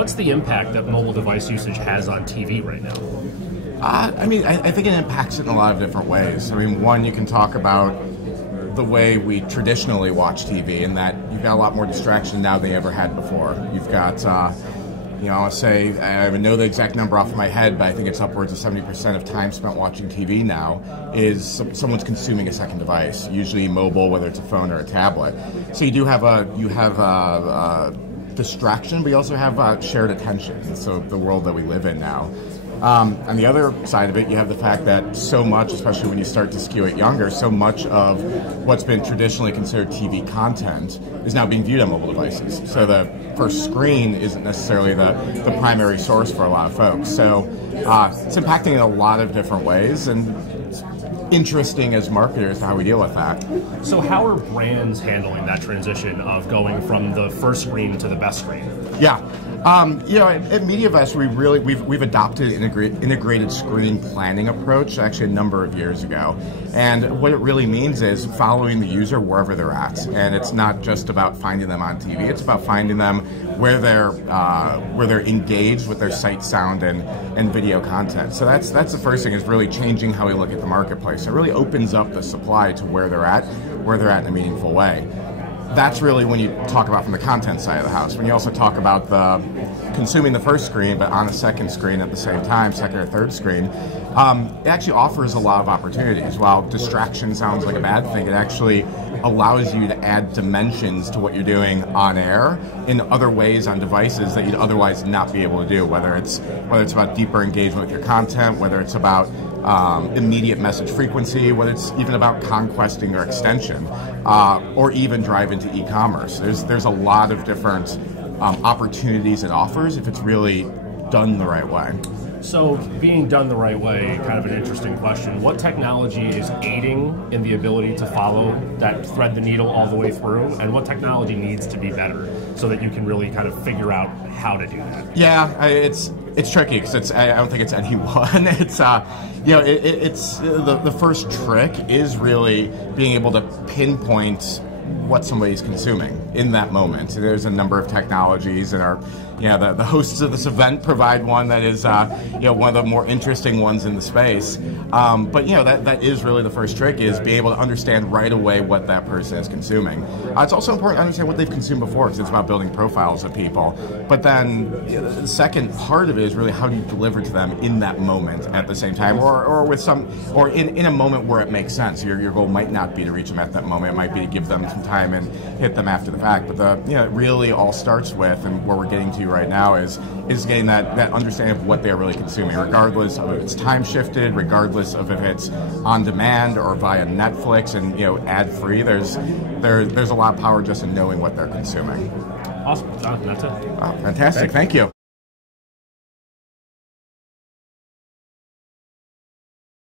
What's the impact that mobile device usage has on TV right now? I think it impacts it in a lot of different ways. I mean, one, you can talk about the way we traditionally watch TV, in that you've got a lot more distraction now than you ever had before. You've got, I'll say, I don't know the exact number off my head, but I think it's upwards of 70% of time spent watching TV now is someone's consuming a second device, usually mobile, whether it's a phone or a tablet. So you do have a distraction, but you also have shared attention. So the world that we live in now. On the other side of it, you have the fact that so much, especially when you start to skew it younger, so much of what's been traditionally considered TV content is now being viewed on mobile devices. So the first screen isn't necessarily the primary source for a lot of folks. So it's impacting in a lot of different ways, and it's interesting as marketers how we deal with that. So how are brands handling that transition of going from the first screen to the best screen? Yeah. At Mediavest, we've adopted an integrated screen planning approach actually a number of years ago, and what it really means is following the user wherever they're at, and it's not just about finding them on TV; it's about finding them where they're engaged with their sight, sound, and video content. So that's the first thing, is really changing how we look at the marketplace. It really opens up the supply to where they're at in a meaningful way. That's really when you talk about from the content side of the house. When you also talk about consuming the first screen, but on a second screen at the same time, second or third screen, it actually offers a lot of opportunities. While distraction sounds like a bad thing, it actually allows you to add dimensions to what you're doing on air in other ways on devices that you'd otherwise not be able to do. Whether it's about deeper engagement with your content, whether it's about immediate message frequency, whether it's even about conquesting or extension, or even drive into e-commerce. There's a lot of different opportunities it offers if it's really done the right way. So being done the right way, kind of an interesting question. What technology is aiding in the ability to follow that, thread the needle all the way through, and what technology needs to be better so that you can really kind of figure out how to do that? Yeah, it's tricky because I don't think it's any one. It's the first trick is really being able to pinpoint what somebody's consuming in that moment. There's a number of technologies, and the hosts of this event provide one that is one of the more interesting ones in the space. But that is really the first trick, is being able to understand right away what that person is consuming. It's also important to understand what they've consumed before, because it's about building profiles of people. But then the second part of it is really how do you deliver to them in that moment at the same time, or in a moment where it makes sense. Your goal might not be to reach them at that moment. It might be to give them some time and hit them after the fact. But it really all starts with, and where we're getting to right now is getting that understanding of what they're really consuming, regardless of if it's time shifted, regardless of if it's on demand or via Netflix and ad free. There's a lot of power just in knowing what they're consuming. Awesome, Jonathan. That's it. Oh, fantastic. Thank you.